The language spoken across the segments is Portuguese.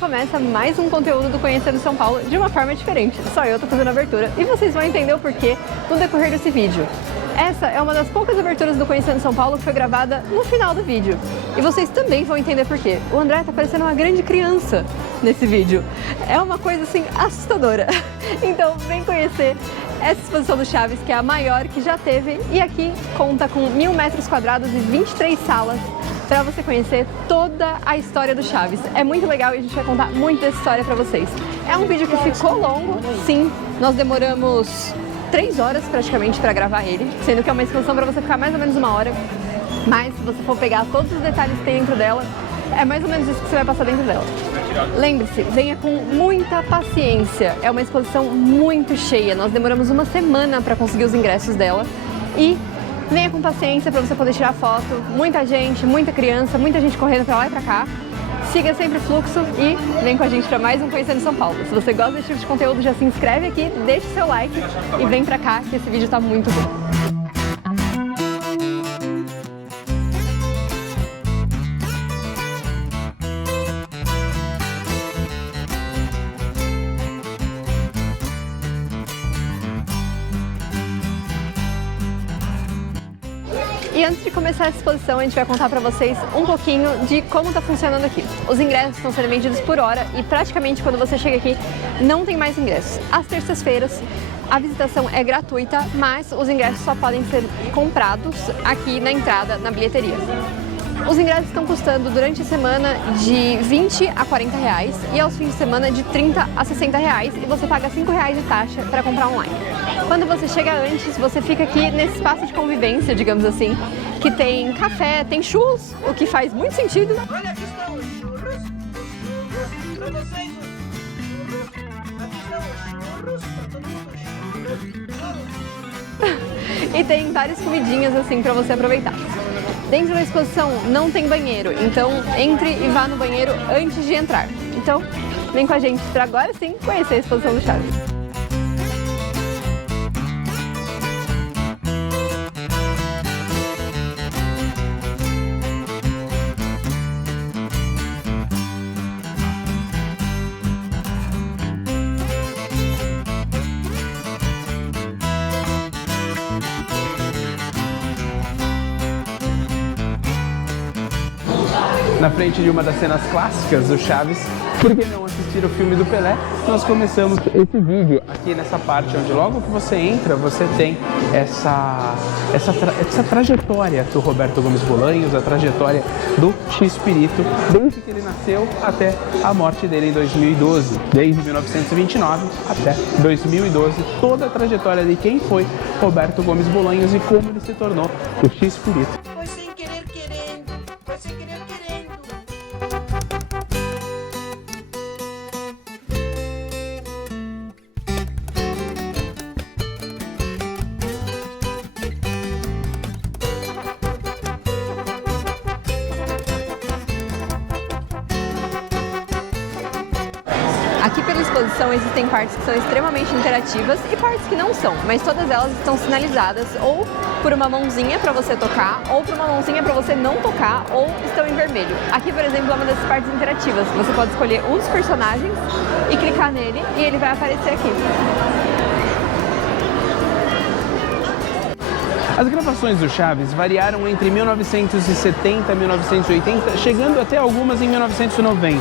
começa mais um conteúdo do Conhecendo São Paulo de uma forma diferente. Só eu tô fazendo a abertura e vocês vão entender o porquê no decorrer desse vídeo. Essa é uma das poucas aberturas do Conhecendo São Paulo que foi gravada no final do vídeo. E vocês também vão entender porquê. O André tá parecendo uma grande criança nesse vídeo. É uma coisa assim assustadora. Então vem conhecer essa exposição do Chaves, que é a maior que já teve, e aqui conta com 1.000 metros quadrados e 23 salas para você conhecer toda a história do Chaves. É muito legal e a gente vai contar muito dessa história para vocês. É um vídeo que ficou longo, sim, nós demoramos 3 horas praticamente para gravar ele, sendo que é uma exposição para você ficar mais ou menos 1 hora, mas se você for pegar todos os detalhes que tem dentro dela, é mais ou menos isso que você vai passar dentro dela. Lembre-se, venha com muita paciência, é uma exposição muito cheia, nós demoramos 1 semana para conseguir os ingressos dela e venha com paciência para você poder tirar foto, muita gente, muita criança, muita gente correndo para lá e para cá. Siga sempre o fluxo e vem com a gente para mais um Conhecendo São Paulo. Se você gosta desse tipo de conteúdo, já se inscreve aqui, deixa o seu like e vem pra cá que esse vídeo tá muito bom. E antes de começar essa exposição, a gente vai contar para vocês um pouquinho de como está funcionando aqui. Os ingressos estão sendo vendidos por hora e praticamente quando você chega aqui não tem mais ingressos. Às terças-feiras a visitação é gratuita, mas os ingressos só podem ser comprados aqui na entrada, na bilheteria. Os ingressos estão custando durante a semana de 20 a 40 reais e aos fins de semana de 30 a 60 reais e você paga 5 reais de taxa para comprar online. Quando você chega antes, você fica aqui nesse espaço de convivência, digamos assim, que tem café, tem churros, o que faz muito sentido. Olha, aqui estão os churros, para vocês os churros, aqui estão os churros, para todo mundo churros. E tem várias comidinhas assim para você aproveitar. Dentro da exposição não tem banheiro, então entre e vá no banheiro antes de entrar. Então vem com a gente para agora sim conhecer a exposição do Chaves. Na frente de uma das cenas clássicas do Chaves, por que não assistir o filme do Pelé? Nós começamos esse vídeo aqui nessa parte, onde logo que você entra, você tem essa trajetória do Roberto Gomes Bolanhos, a trajetória do X-Pirito, desde que ele nasceu até a morte dele em 2012, desde 1929 até 2012, toda a trajetória de quem foi Roberto Gomes Bolanhos e como ele se tornou o X-Pirito. Foi sem querer querendo, foi sem querer querendo. Aqui pela exposição existem partes que são extremamente interativas e partes que não são, mas todas elas estão sinalizadas ou por uma mãozinha para você tocar, ou por uma mãozinha para você não tocar, ou estão em vermelho. Aqui, por exemplo, é uma dessas partes interativas. Você pode escolher um dos personagens e clicar nele e ele vai aparecer aqui. As gravações do Chaves variaram entre 1970 e 1980, chegando até algumas em 1990.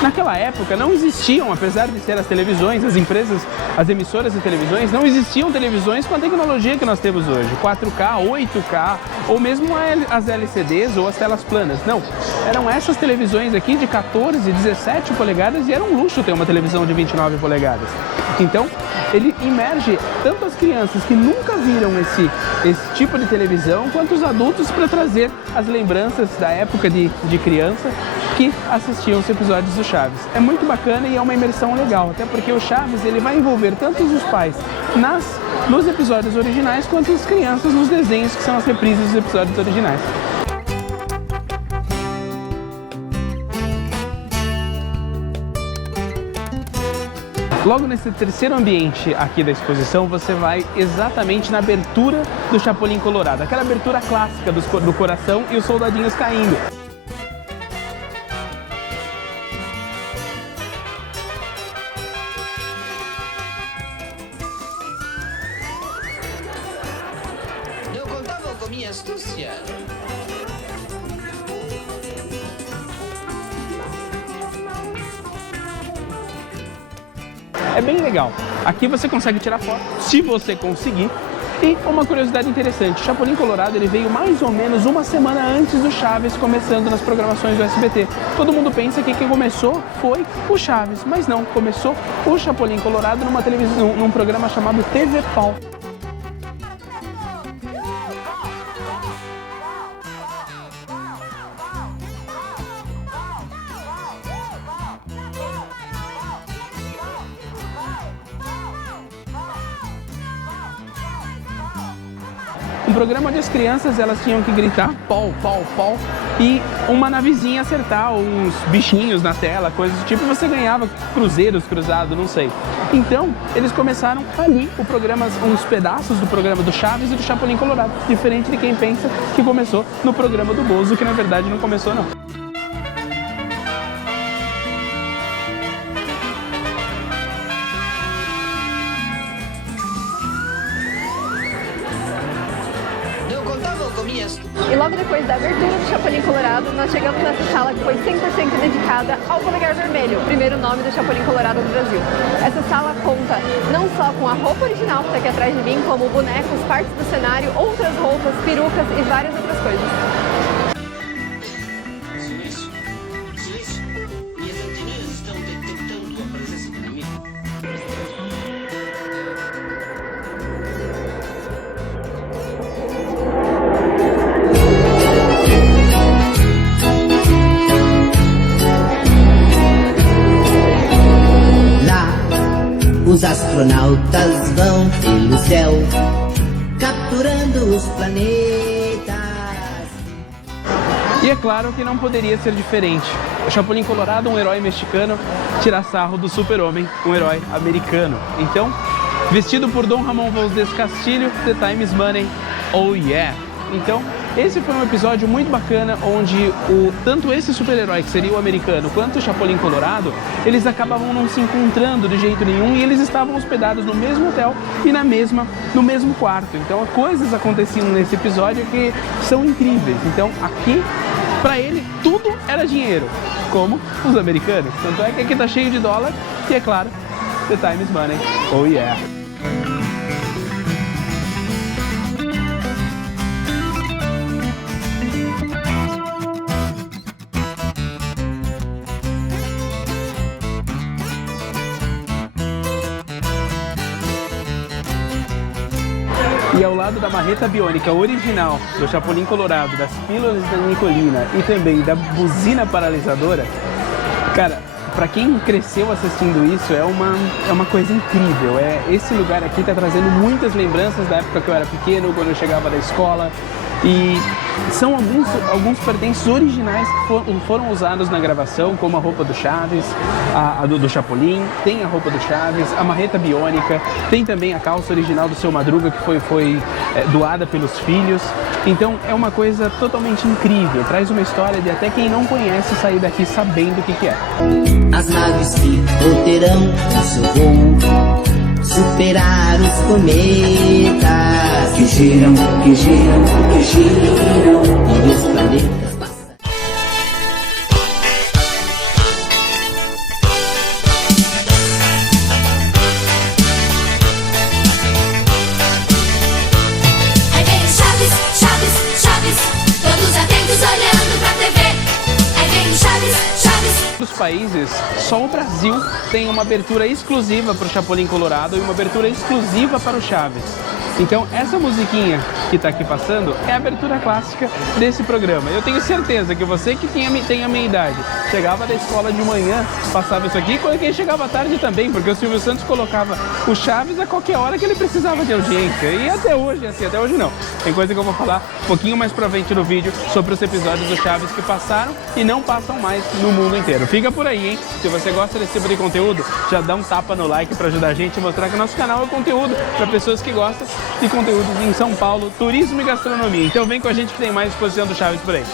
Naquela época não existiam, apesar de ser as televisões, as empresas, as emissoras de televisões, não existiam televisões com a tecnologia que nós temos hoje, 4K, 8K, ou mesmo as LCDs ou as telas planas. Não, eram essas televisões aqui de 14, 17 polegadas e era um luxo ter uma televisão de 29 polegadas. Então, ele imerge tanto as crianças que nunca viram esse tipo de televisão, quanto os adultos para trazer as lembranças da época de criança que assistiam os episódios do Chaves. É muito bacana e é uma imersão legal, até porque o Chaves ele vai envolver tanto os pais nos episódios originais, quanto as crianças nos desenhos que são as reprises dos episódios originais. Logo nesse terceiro ambiente aqui da exposição, você vai exatamente na abertura do Chapolin Colorado, aquela abertura clássica do coração e os soldadinhos caindo. minha astúcia. É bem legal. Aqui você consegue tirar foto, se você conseguir. E uma curiosidade interessante, o Chapolin Colorado ele veio mais ou menos uma semana antes do Chaves começando nas programações do SBT. Todo mundo pensa que quem começou foi o Chaves, mas não, começou o Chapolin Colorado numa televisão, num programa chamado TV Pau. Um programa onde as crianças elas tinham que gritar pau, pau, pau e uma navezinha acertar uns bichinhos na tela, coisas do tipo, e você ganhava cruzeiros cruzados, não sei. Então, eles começaram ali o programa, uns pedaços do programa do Chaves e do Chapolin Colorado, diferente de quem pensa que começou no programa do Bozo, que na verdade não começou não. E logo depois da abertura do Chapolin Colorado, nós chegamos nessa sala que foi 100% dedicada ao Polegar Vermelho, o primeiro nome do Chapolin Colorado do Brasil. Essa sala conta não só com a roupa original que está aqui atrás de mim, como bonecos, partes do cenário, outras roupas, perucas e várias outras coisas. Silêncio. Silêncio. Minhas anteninhas estão detectando a presença do inimigo. Os astronautas vão pelo céu, capturando os planetas. E é claro que não poderia ser diferente. O Chapolin Colorado, um herói mexicano, tira sarro do Super-Homem, um herói americano. Então, vestido por Dom Ramon Valdez Castilho, The Time is Money, oh yeah! Então, esse foi um episódio muito bacana, onde tanto esse super-herói, que seria o americano, quanto o Chapolin Colorado, eles acabavam não se encontrando de jeito nenhum e eles estavam hospedados no mesmo hotel e no mesmo quarto. Então, coisas aconteciam nesse episódio que são incríveis. Então, aqui, pra ele, tudo era dinheiro, como os americanos. Tanto é que aqui tá cheio de dólar e, é claro, the time is money, oh yeah! E ao lado da marreta biônica original do Chapolin Colorado, das pílulas da Nicolina e também da buzina paralisadora, cara, pra quem cresceu assistindo isso, é uma coisa incrível. Esse lugar aqui tá trazendo muitas lembranças da época que eu era pequeno, quando eu chegava da escola. E são alguns pertences originais que foram usados na gravação, como a roupa do Chaves, do Chapolin, tem a roupa do Chaves, a marreta biônica, tem também a calça original do Seu Madruga, que foi doada pelos filhos. Então é uma coisa totalmente incrível, traz uma história de até quem não conhece sair daqui sabendo o que é. As naves que terão o seu voo, superar os cometas que giram, que giram, que giram, e os planetas passam. Aí vem o Chaves, Chaves, Chaves, todos atentos olhando pra TV. Aí vem o Chaves, Chaves. Nos países, só o Brasil tem uma abertura exclusiva para o Chapolin Colorado e uma abertura exclusiva para o Chaves. Então, essa musiquinha que está aqui passando é a abertura clássica desse programa. Eu tenho certeza que você que tem a minha idade, chegava da escola de manhã, passava isso aqui, e quem chegava à tarde também, porque o Silvio Santos colocava o Chaves a qualquer hora que ele precisava de audiência. E até hoje, assim, até hoje não. Tem coisa que eu vou falar um pouquinho mais pra frente no vídeo sobre os episódios do Chaves que passaram e não passam mais no mundo inteiro. Fica por aí, hein? Se você gosta desse tipo de conteúdo, já dá um tapa no like pra ajudar a gente a mostrar que o nosso canal é conteúdo para pessoas que gostam de conteúdos em São Paulo, turismo e gastronomia. Então vem com a gente que tem mais exposição do Chaves por aí.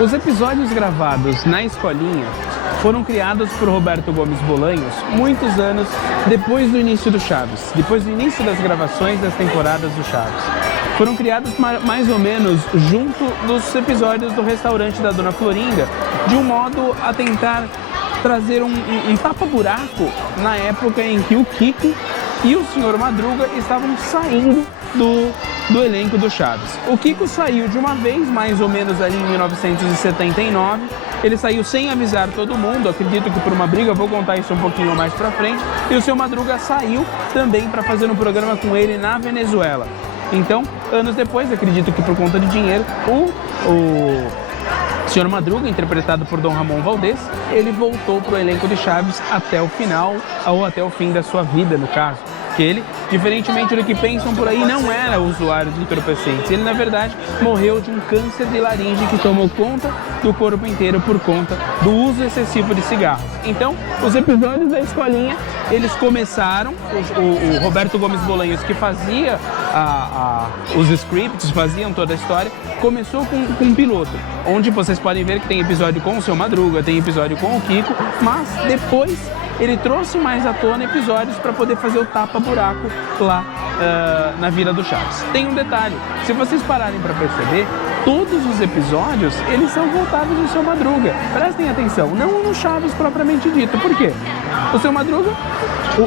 Os episódios gravados na escolinha foram criados por Roberto Gomes Bolanhos muitos anos depois do início do Chaves, depois do início das gravações das temporadas do Chaves. Foram criados mais ou menos junto dos episódios do restaurante da Dona Florinda, de um modo a tentar trazer um tapa-buraco na época em que o Kiko e o Sr. Madruga estavam saindo do elenco do Chaves. O Kiko saiu de uma vez, mais ou menos ali em 1979, ele saiu sem avisar todo mundo, acredito que por uma briga, vou contar isso um pouquinho mais pra frente, e o Sr. Madruga saiu também para fazer um programa com ele na Venezuela. Então, anos depois, acredito que por conta de dinheiro, o Sr. Madruga, interpretado por Dom Ramon Valdez, ele voltou para o elenco de Chaves até o final, ou até o fim da sua vida, no caso. Que ele, diferentemente do que pensam por aí, não era usuário de entorpecentes. Ele, na verdade, morreu de um câncer de laringe que tomou conta do corpo inteiro por conta do uso excessivo de cigarros. Então, os episódios da escolinha, eles começaram, o Roberto Gomes Bolanhos, que fazia os scripts, faziam toda a história, começou com um piloto, onde vocês podem ver que tem episódio com o Seu Madruga, tem episódio com o Kiko, mas depois ele trouxe mais à tona episódios para poder fazer o tapa-buraco lá na Vila do Chaves. Tem um detalhe, se vocês pararem para perceber, todos os episódios, eles são voltados ao Seu Madruga. Prestem atenção, não no Chaves propriamente dito. Por quê? O Seu Madruga,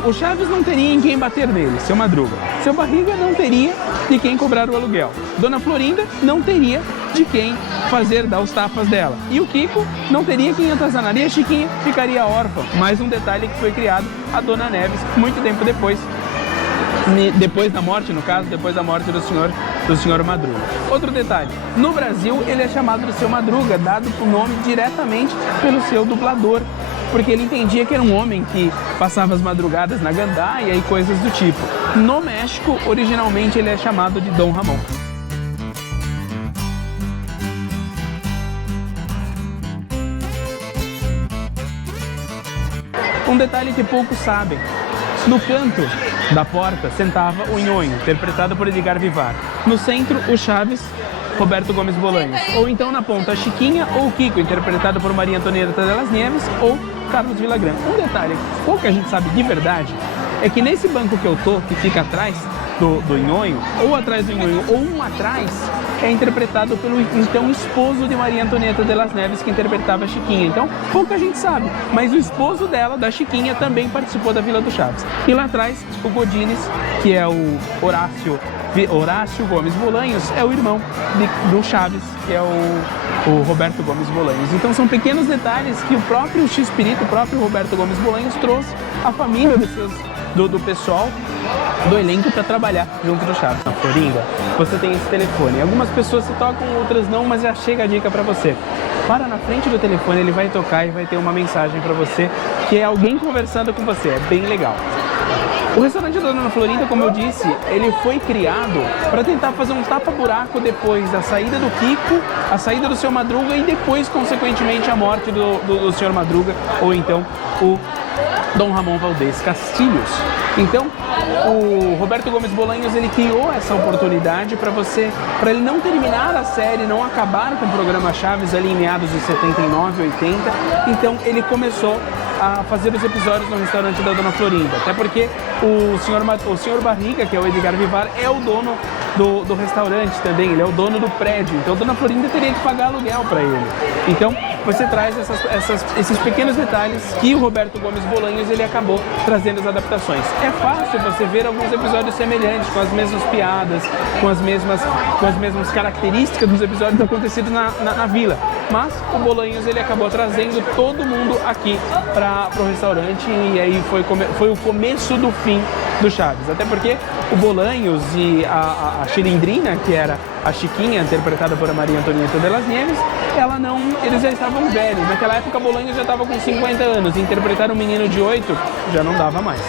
o Chaves não teria em quem bater nele, Seu Madruga. Seu Barriga não teria de quem cobrar o aluguel. Dona Florinda não teria de quem dar os tapas dela. E o Kiko não teria quem atazanar. E a Chiquinha ficaria órfã. Mais um detalhe que foi criado, a Dona Neves, muito tempo depois da morte, no caso, depois da morte do senhor Madruga. Outro detalhe, no Brasil ele é chamado de Seu Madruga, dado o nome diretamente pelo seu dublador, porque ele entendia que era um homem que passava as madrugadas na gandaia e coisas do tipo. No México, originalmente ele é chamado de Dom Ramon. Um detalhe que poucos sabem, no canto da porta sentava o Nhonho, interpretado por Edgar Vivar. No centro, o Chaves, Roberto Gomes Bolanhos. Ou então na ponta, a Chiquinha ou o Kiko, interpretado por Maria Antonieta de las Nieves ou Carlos Villagrán. Um detalhe que pouca gente sabe de verdade é que nesse banco que eu tô, que fica atrás do Nhonho, ou atrás do Nhonho, ou um atrás, é interpretado pelo então esposo de Maria Antonieta de las Nieves, que interpretava a Chiquinha. Então, pouca gente sabe, mas o esposo dela, da Chiquinha, também participou da Vila do Chaves. E lá atrás, o Godines, que é o Horácio Gomes Bolanhos, é o irmão do Chaves, que é o Roberto Gomes Bolanhos. Então são pequenos detalhes que o próprio X-Pirito, o próprio Roberto Gomes Bolanhos trouxe a família do pessoal do elenco para trabalhar junto do Chaves. Na Florinda, você tem esse telefone. Algumas pessoas se tocam, outras não, mas já chega a dica para você. Para na frente do telefone, ele vai tocar e vai ter uma mensagem para você, que é alguém conversando com você. É bem legal. O restaurante da Dona Florinda, como eu disse, ele foi criado para tentar fazer um tapa-buraco depois da saída do Kiko, a saída do Seu Madruga e depois, consequentemente, a morte do Sr. Madruga, ou então o Dom Ramon Valdez Castilhos. Então, o Roberto Gomes Bolanhos, ele criou essa oportunidade para ele não terminar a série, não acabar com o programa Chaves ali em meados de 79, 80. Então, ele começou a fazer os episódios no restaurante da Dona Florinda. Até porque o senhor Barriga, que é o Edgar Vivar, é o dono do restaurante também, ele é o dono do prédio. Então, a Dona Florinda teria que pagar aluguel para ele. Então, você traz esses pequenos detalhes que o Roberto Gomes Bolanhos ele acabou trazendo as adaptações. É fácil você ver alguns episódios semelhantes, com as mesmas piadas, com as mesmas características dos episódios acontecidos na vila. Mas o Bolanhos ele acabou trazendo todo mundo aqui para o restaurante e aí foi o começo do fim do Chaves. Até porque o Bolanhos e a Chilindrina, que era a Chiquinha, interpretada por Maria Antonieta de las Nieves, eles já estavam velhos. Naquela época, Bolanhos já estava com 50 anos. Interpretar um menino de 8 já não dava mais.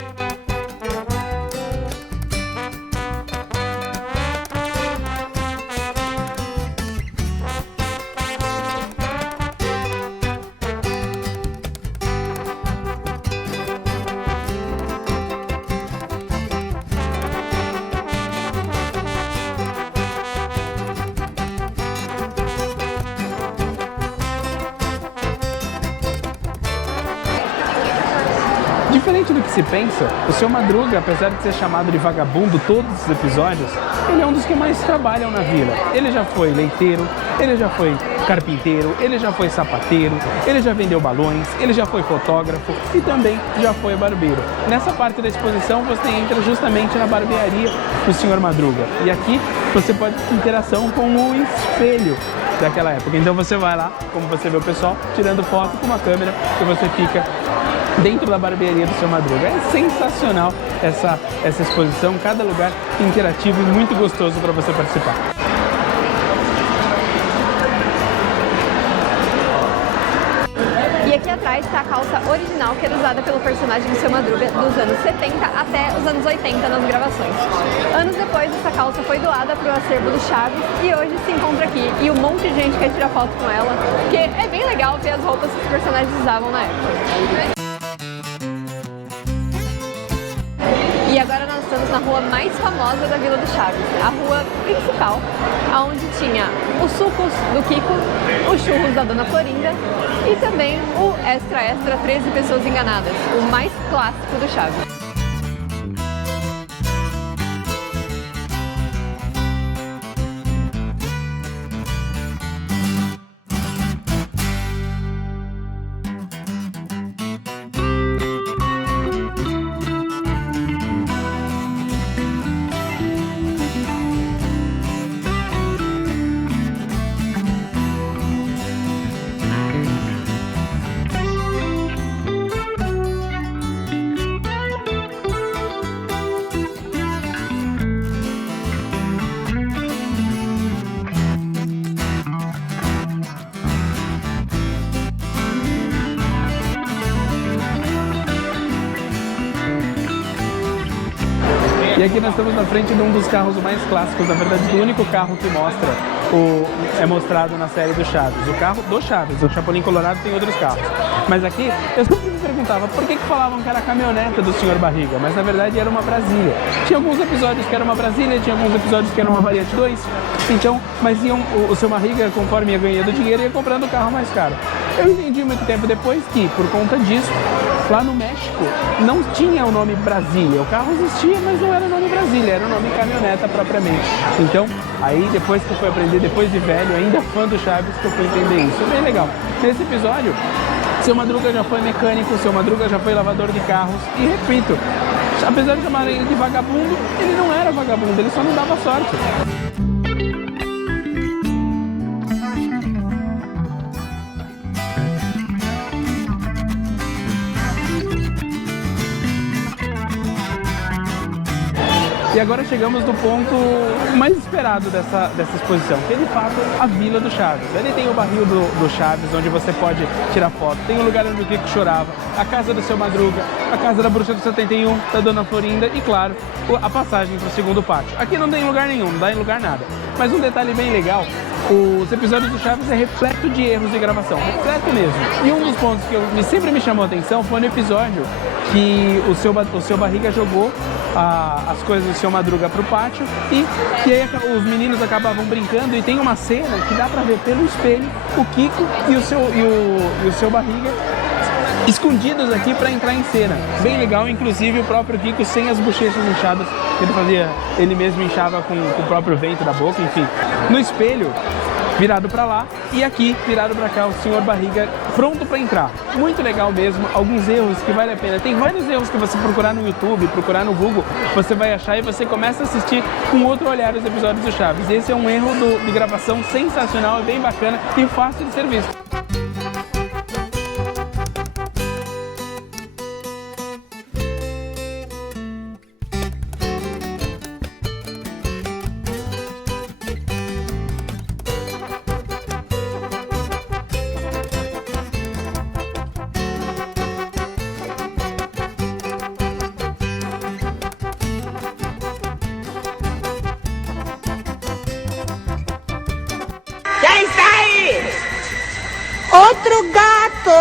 Diferente do que se pensa, o Seu Madruga, apesar de ser chamado de vagabundo todos os episódios, ele é um dos que mais trabalham na vila. Ele já foi leiteiro, ele já foi carpinteiro, ele já foi sapateiro, ele já vendeu balões, ele já foi fotógrafo e também já foi barbeiro. Nessa parte da exposição você entra justamente na barbearia do Sr. Madruga. E aqui você pode ter interação com o espelho daquela época. Então você vai lá, como você vê o pessoal, tirando foto com uma câmera e você fica dentro da barbearia do Seu Madruga. É sensacional essa exposição, cada lugar interativo e muito gostoso para você participar. E aqui atrás está a calça original que era usada pelo personagem do Seu Madruga dos anos 70 até os anos 80 nas gravações. Anos depois, essa calça foi doada para o acervo do Chaves e hoje se encontra aqui. E um monte de gente quer tirar foto com ela, porque é bem legal ver as roupas que os personagens usavam na época. E agora nós estamos na rua mais famosa da Vila do Chaves, a rua principal, onde tinha os sucos do Kiko, os churros da Dona Florinda e também o Extra Extra 13 Pessoas Enganadas, o mais clássico do Chaves. E aqui nós estamos na frente de um dos carros mais clássicos, na verdade, do único carro que é mostrado na série do Chaves. O carro do Chaves, o Chapolin Colorado tem outros carros. Mas aqui, eu sempre me perguntava por que falavam que era a caminhoneta do Sr. Barriga, mas na verdade era uma Brasília. Tinha alguns episódios que era uma Brasília, tinha alguns episódios que era uma Variante 2, então, mas o Sr. Barriga, conforme ia ganhando dinheiro, ia comprando o carro mais caro. Eu entendi muito tempo depois que, por conta disso, lá no México não tinha o nome Brasília. O carro existia, mas não era o nome Brasília, era o nome caminhoneta propriamente. Então, aí depois que eu fui aprender, depois de velho, ainda fã do Chaves, que eu fui entender isso. É bem legal. Nesse episódio, Seu Madruga já foi mecânico, Seu Madruga já foi lavador de carros. E repito, apesar de chamarem ele de vagabundo, ele não era vagabundo, ele só não dava sorte. E agora chegamos no ponto mais esperado dessa exposição, que é de fato a Vila do Chaves. Ali tem o barril do Chaves, onde você pode tirar foto. Tem o lugar onde o Kiko chorava, a casa do Seu Madruga, a casa da Bruxa do 71, da Dona Florinda e, claro, a passagem para o segundo pátio. Aqui não tem lugar nenhum, não dá em lugar nada. Mas um detalhe bem legal, os episódios do Chaves é repleto de erros de gravação, repleto mesmo. E um dos pontos que sempre me chamou a atenção foi no episódio que o seu Barriga jogou as coisas do Seu Madruga pro pátio e aí os meninos acabavam brincando e tem uma cena que dá pra ver pelo espelho o Kiko e o seu Barriga escondidos aqui para entrar em cena. Bem legal, inclusive o próprio Kiko sem as bochechas inchadas que ele mesmo inchava com o próprio vento da boca, enfim. No espelho, virado para lá e aqui, virado para cá, o Sr. Barriga pronto para entrar. Muito legal mesmo, alguns erros que vale a pena. Tem vários erros que você procurar no YouTube, procurar no Google, você vai achar e você começa a assistir com outro olhar os episódios do Chaves. Esse é um erro de gravação sensacional, é bem bacana e fácil de ser visto. Quem está aí? Outro gato!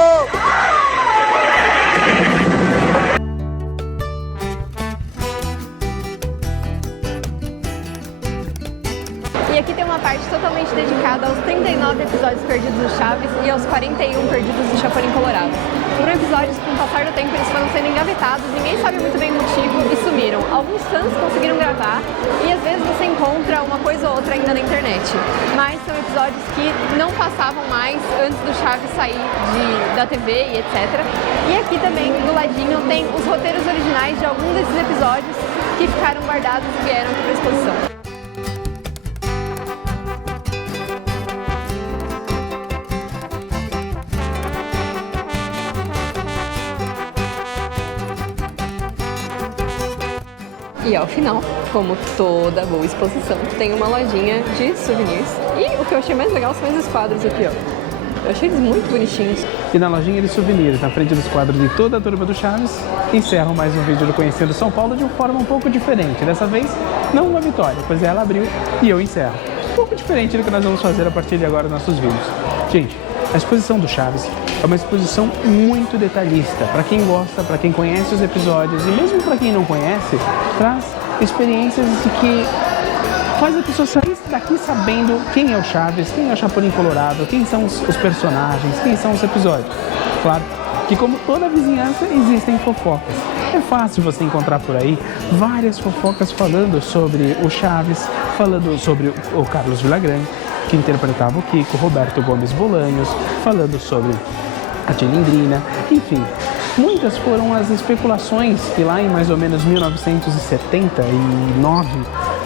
E aqui tem uma parte totalmente dedicada aos 39 episódios perdidos do Chaves e aos 41 perdidos do Chapolin Colorado. Foram episódios que, com o passar do tempo, eles foram sendo engavetados, ninguém sabe muito bem o motivo e sumiram. Alguns fãs conseguiram gravar e às vezes você encontra uma coisa ou outra ainda na internet. Mas são episódios que não passavam mais antes do Chaves sair da TV e etc. E aqui também, do ladinho, tem os roteiros originais de alguns desses episódios que ficaram guardados e vieram aqui para a exposição. E ao final, como toda boa exposição, tem uma lojinha de souvenirs. E o que eu achei mais legal são esses quadros aqui, ó. Eu achei eles muito bonitinhos. E na lojinha de souvenirs, na frente dos quadros de toda a turma do Chaves, encerro mais um vídeo do Conhecendo São Paulo de uma forma um pouco diferente. Dessa vez, não uma Vitória, pois ela abriu e eu encerro. Um pouco diferente do que nós vamos fazer a partir de agora nos nossos vídeos. Gente, a exposição do Chaves é uma exposição muito detalhista. Para quem gosta, para quem conhece os episódios e mesmo para quem não conhece, traz experiências de que faz a pessoa sair daqui sabendo quem é o Chaves, quem é o Chapolin Colorado, quem são os personagens, quem são os episódios. Claro que, como toda vizinhança, existem fofocas. É fácil você encontrar por aí várias fofocas falando sobre o Chaves, falando sobre o Carlos Villagrán, que interpretava o Kiko, Roberto Gomes Bolanhos, falando sobre a Tilindrina, enfim. Muitas foram as especulações que lá em mais ou menos 1979,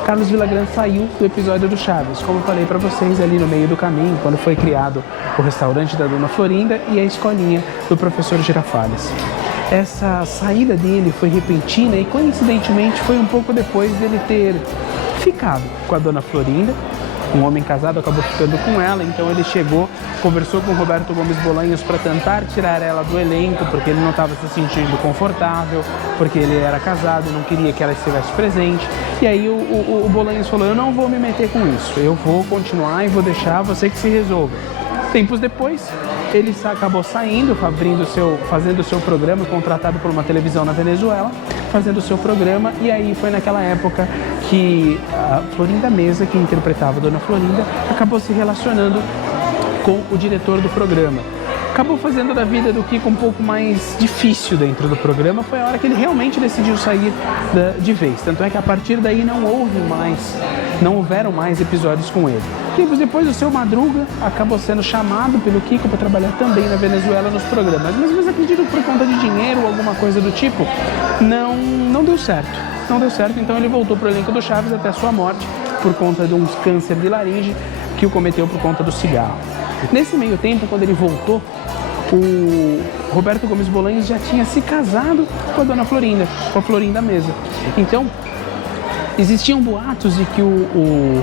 Carlos Villagrán saiu do episódio do Chaves, como eu falei para vocês ali no meio do caminho, quando foi criado o restaurante da Dona Florinda e a escolinha do professor Girafales. Essa saída dele foi repentina e coincidentemente foi um pouco depois dele ter ficado com a Dona Florinda. Um homem casado acabou ficando com ela, então ele chegou, conversou com o Roberto Gomes Bolanhos para tentar tirar ela do elenco, porque ele não estava se sentindo confortável, porque ele era casado e não queria que ela estivesse presente. E aí o Bolanhos falou: eu não vou me meter com isso, eu vou continuar e vou deixar você que se resolva. Tempos depois, ele acabou saindo, fazendo o seu programa, contratado por uma televisão na Venezuela, fazendo o seu programa, e aí foi naquela época que a Florinda Mesa, que interpretava a Dona Florinda, acabou se relacionando com o diretor do programa. Acabou fazendo da vida do Kiko um pouco mais difícil dentro do programa. Foi a hora que ele realmente decidiu sair de vez. Tanto é que a partir daí não houveram mais episódios com ele. Tempos depois, o seu Madruga acabou sendo chamado pelo Kiko para trabalhar também na Venezuela nos programas. Mas eles acreditam que por conta de dinheiro ou alguma coisa do tipo, não deu certo. Não deu certo, então ele voltou para o elenco do Chaves até a sua morte por conta de um câncer de laringe que o cometeu por conta do cigarro. Nesse meio tempo, quando ele voltou, o Roberto Gomes Bolanhos já tinha se casado com a Dona Florinda, com a Florinda Mesa. Então, existiam boatos de que o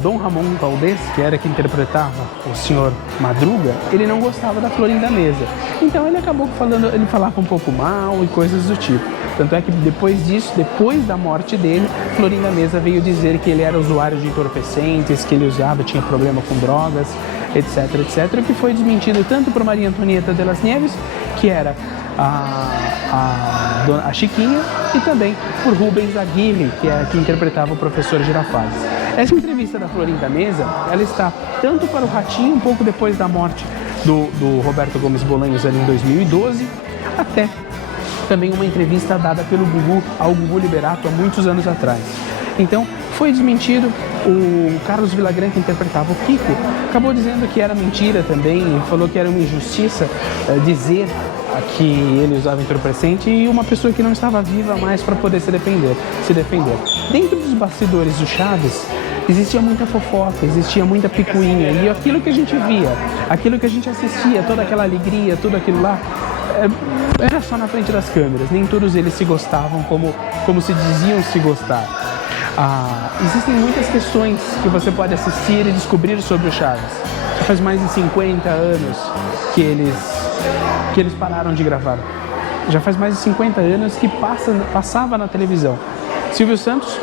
Dom Ramon Valdez, que era quem interpretava o Sr. Madruga, ele não gostava da Florinda Mesa. Então ele acabou ele falava um pouco mal e coisas do tipo. Tanto é que depois disso, depois da morte dele, Florinda Mesa veio dizer que ele era usuário de entorpecentes, que ele tinha problema com drogas, etc, etc, o que foi desmentido tanto por Maria Antonieta de las Nieves, que era a Chiquinha, e também por Rubens Aguirre, que interpretava o professor Girafales. Essa entrevista da Florinda Mesa, ela está tanto para o Ratinho, um pouco depois da morte do Roberto Gomes Bolanhos ali em 2012, até também uma entrevista dada pelo Gugu ao Gugu Liberato há muitos anos atrás. Então, foi desmentido. O Carlos Villagrán, que interpretava o Kiko, acabou dizendo que era mentira também, falou que era uma injustiça dizer que ele usava entorpecente e uma pessoa que não estava viva mais para poder se defender. Dentro dos bastidores do Chaves, existia muita fofoca, existia muita picuinha, e aquilo que a gente via, aquilo que a gente assistia, toda aquela alegria, tudo aquilo lá, era só na frente das câmeras. Nem todos eles se gostavam como se diziam se gostar. Existem muitas questões que você pode assistir e descobrir sobre o Chaves. Já faz mais de 50 anos que eles pararam de gravar. Já faz mais de 50 anos que passava na televisão. Silvio Santos,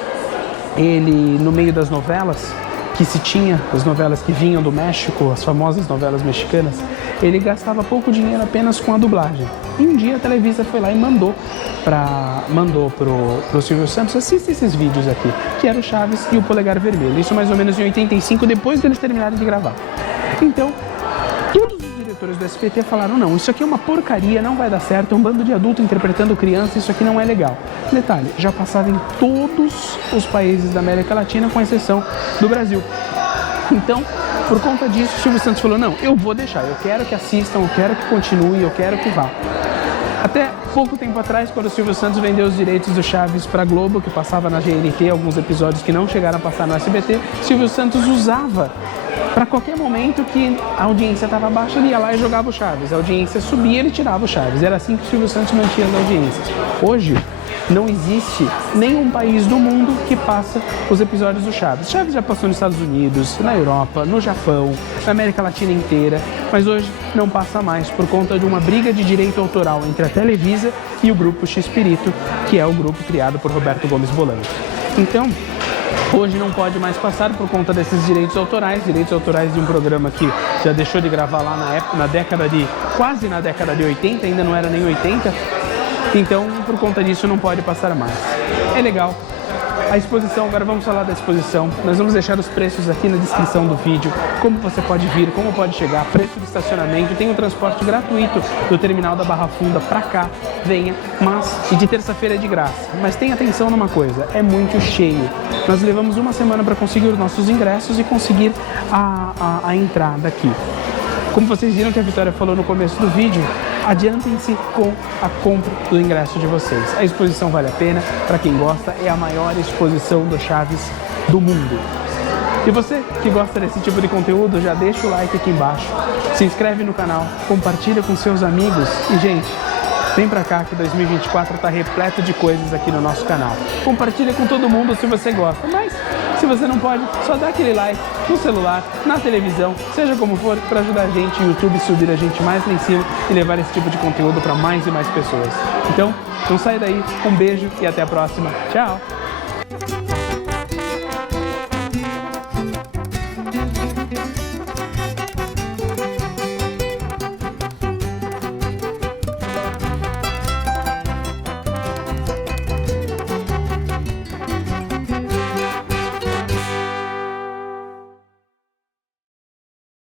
ele, no meio das novelas que se tinha, as novelas que vinham do México, as famosas novelas mexicanas, ele gastava pouco dinheiro apenas com a dublagem. E um dia a Televisa foi lá e mandou pro Silvio Santos: assista esses vídeos aqui, que era o Chaves e o Polegar Vermelho. Isso mais ou menos em 85, depois deles terminarem de gravar. Então, todos os diretores do SBT falaram, não, isso aqui é uma porcaria, não vai dar certo, é um bando de adulto interpretando criança, isso aqui não é legal. Detalhe, já passava em todos os países da América Latina, com exceção do Brasil. Então, por conta disso, o Silvio Santos falou, não, eu vou deixar, eu quero que assistam, eu quero que continue, eu quero que vá. Até pouco tempo atrás, quando o Silvio Santos vendeu os direitos do Chaves para a Globo, que passava na GNT, alguns episódios que não chegaram a passar no SBT, Silvio Santos usava para qualquer momento que a audiência estava baixa, ele ia lá e jogava o Chaves. A audiência subia, ele tirava o Chaves. Era assim que o Silvio Santos mantinha as audiências. Hoje, não existe nenhum país do mundo que passa os episódios do Chaves. Chaves já passou nos Estados Unidos, na Europa, no Japão, na América Latina inteira, mas hoje não passa mais por conta de uma briga de direito autoral entre a Televisa e o grupo X-Pirito, que é o grupo criado por Roberto Gomes Bolaño. Então, hoje não pode mais passar por conta desses direitos autorais de um programa que já deixou de gravar lá na época, quase na década de 80, ainda não era nem 80, então por conta disso não pode passar mais. É legal. A exposição, agora vamos falar da exposição. Nós vamos deixar os preços aqui na descrição do vídeo, como você pode vir, como pode chegar, preço de estacionamento, tem o transporte gratuito do terminal da Barra Funda pra cá, venha, e de terça-feira é de graça. Mas tenha atenção numa coisa, é muito cheio. Nós levamos uma semana para conseguir os nossos ingressos e conseguir a entrada aqui. Como vocês viram que a Vitória falou no começo do vídeo, adiantem-se com a compra do ingresso de vocês. A exposição vale a pena, para quem gosta, é a maior exposição do Chaves do mundo. E você que gosta desse tipo de conteúdo, já deixa o like aqui embaixo, se inscreve no canal, compartilha com seus amigos e, gente, vem pra cá que 2024 tá repleto de coisas aqui no nosso canal. Compartilha com todo mundo se você gosta, mas se você não pode, só dá aquele like no celular, na televisão, seja como for, para ajudar a gente, o YouTube, subir a gente mais lá em cima e levar esse tipo de conteúdo para mais e mais pessoas. Então, não sai daí, um beijo e até a próxima. Tchau!